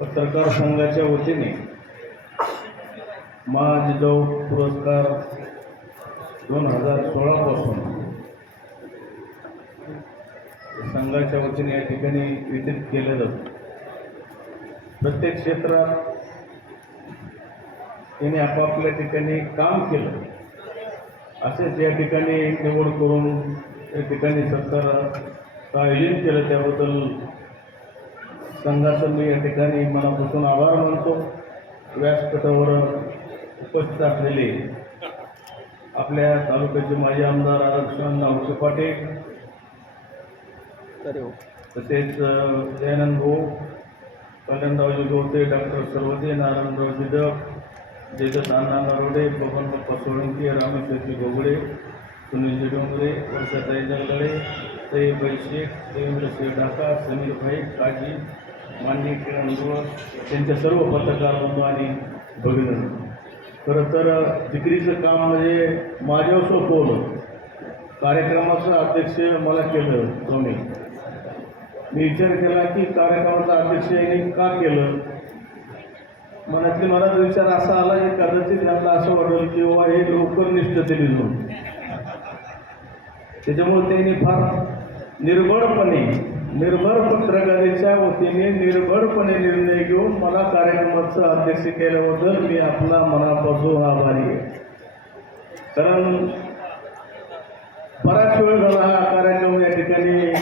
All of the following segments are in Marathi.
पत्रकार संघाच्या वतीने मा पुरस्कार दोन हजार सोळापासून संघाच्या वतीने या ठिकाणी वितरित केलं जातं. प्रत्येक क्षेत्रात त्यांनी आपापल्या ठिकाणी काम केलं. असेच या ठिकाणी निवड करून या ठिकाणी सरकार आयोजित केलं. त्याबद्दल संघाचं मी या ठिकाणी मनापासून आभार मानतो. व्यासपीठावर उपस्थित असलेले आपल्या तालुक्याचे माजी आमदार आरक्षण नावचे पाटील तसेच अ, दयानंद भाऊ कल्याणरावजी गवते डॉक्टर सर्वदे नारायणराव जिदक जगत अण्णा नरोडे बबन बाप्पा सोळंकी रामेश्वरजी गोगडे सुनीलजी डोंगरे वर्षाताई जंगले सई बैशेख देवेंद्रसिंह ढाका समीर भाई काजी मान्य किरण त्यांच्या सर्व पत्रकार बंधू आणि भगिनी. खरं तर विक्रीचं काम म्हणजे माझ्यावर सोपवलं कार्यक्रमाचं अध्यक्ष मला केलं कमी मी विचार केला की कार्यक्रमाचा अध्यक्ष यांनी का केलं? मनातली मला विचार असा आला की कदाचित त्यांना असं वाटलं की बाबा हे लवकर निष्ठते जाऊन. त्याच्यामुळे त्यांनी फार निर्भळपणे निर्भर पत्रकारेच्या वतीने निर्भरपणे निर्णय घेऊन मला कार्यक्रमाचं अध्यक्ष केल्याबद्दल मी आपला मनापासून आभारी आहे कारण बराच वेळ झाला हा कार्यक्रम या ठिकाणी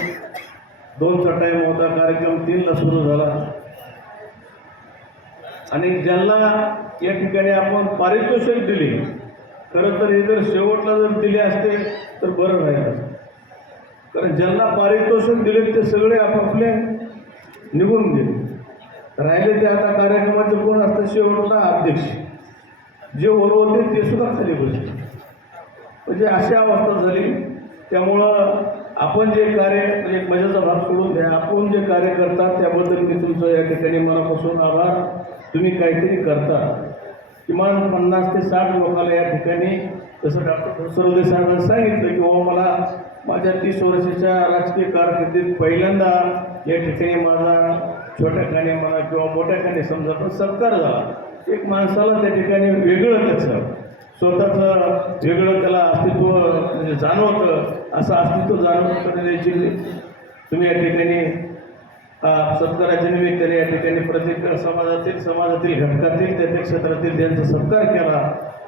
दोनचा टाईम होता कार्यक्रम तीनला सुरू झाला आणि ज्यांना या ठिकाणी आपण पारितोषिक दिले खरं तर हे जर शेवटला जर दिले असते तर बरं राहिलं असतं. कारण ज्यांना पारितोषिक दिले ते सगळे आपापले निघून गेले. राहिले ते आता कार्यक्रमाचे कोण असतात शेवटला अध्यक्ष. जे वर होते ते सुद्धा खाली बसले. म्हणजे अशी अवस्था झाली. त्यामुळं आपण जे कार्य म्हणजे मजाचा भाग सोडून द्या. आपण जे कार्य करतात त्याबद्दल मी तुमचं या ठिकाणी मनापासून आभार. तुम्ही काहीतरी करता. किमान पन्नास ते साठ लोकांना या ठिकाणी जसं डॉक्टर सरोदे साहेबांनी सांगितलं की बाबा मला माझ्या तीस वर्षाच्या राजकीय कारकिर्दीत पहिल्यांदा या ठिकाणी माझा छोट्या खाणे म्हणा किंवा मोठ्या खाणे समजा पण सत्कार झाला. एक माणसाला त्या ठिकाणी वेगळं त्याचं स्वतःचं वेगळं त्याला अस्तित्व म्हणजे जाणवतं असं अस्तित्व जाणवत करण्याची तुम्ही या ठिकाणी सत्काराच्या निमित्ताने या ठिकाणी प्रत्येक समाजातील समाजातील घटकातील त्या त्या क्षेत्रातील ज्यांचा सत्कार केला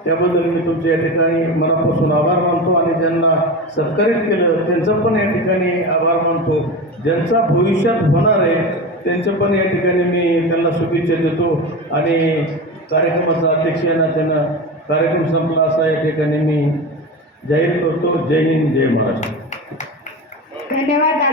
त्याबद्दल मी तुमच्या या ठिकाणी मनापासून आभार मानतो आणि ज्यांना सत्कारित केलं त्यांचं पण या ठिकाणी आभार मानतो. ज्यांचा भविष्यात होणार आहे त्यांचं पण या ठिकाणी मी त्यांना शुभेच्छा देतो. आणि कार्यक्रमाचा अध्यक्ष यांना त्यांना कार्यक्रम संपला असा या ठिकाणी मी जाहीर करतो. जय हिंद जय महाराष्ट्र. धन्यवाद.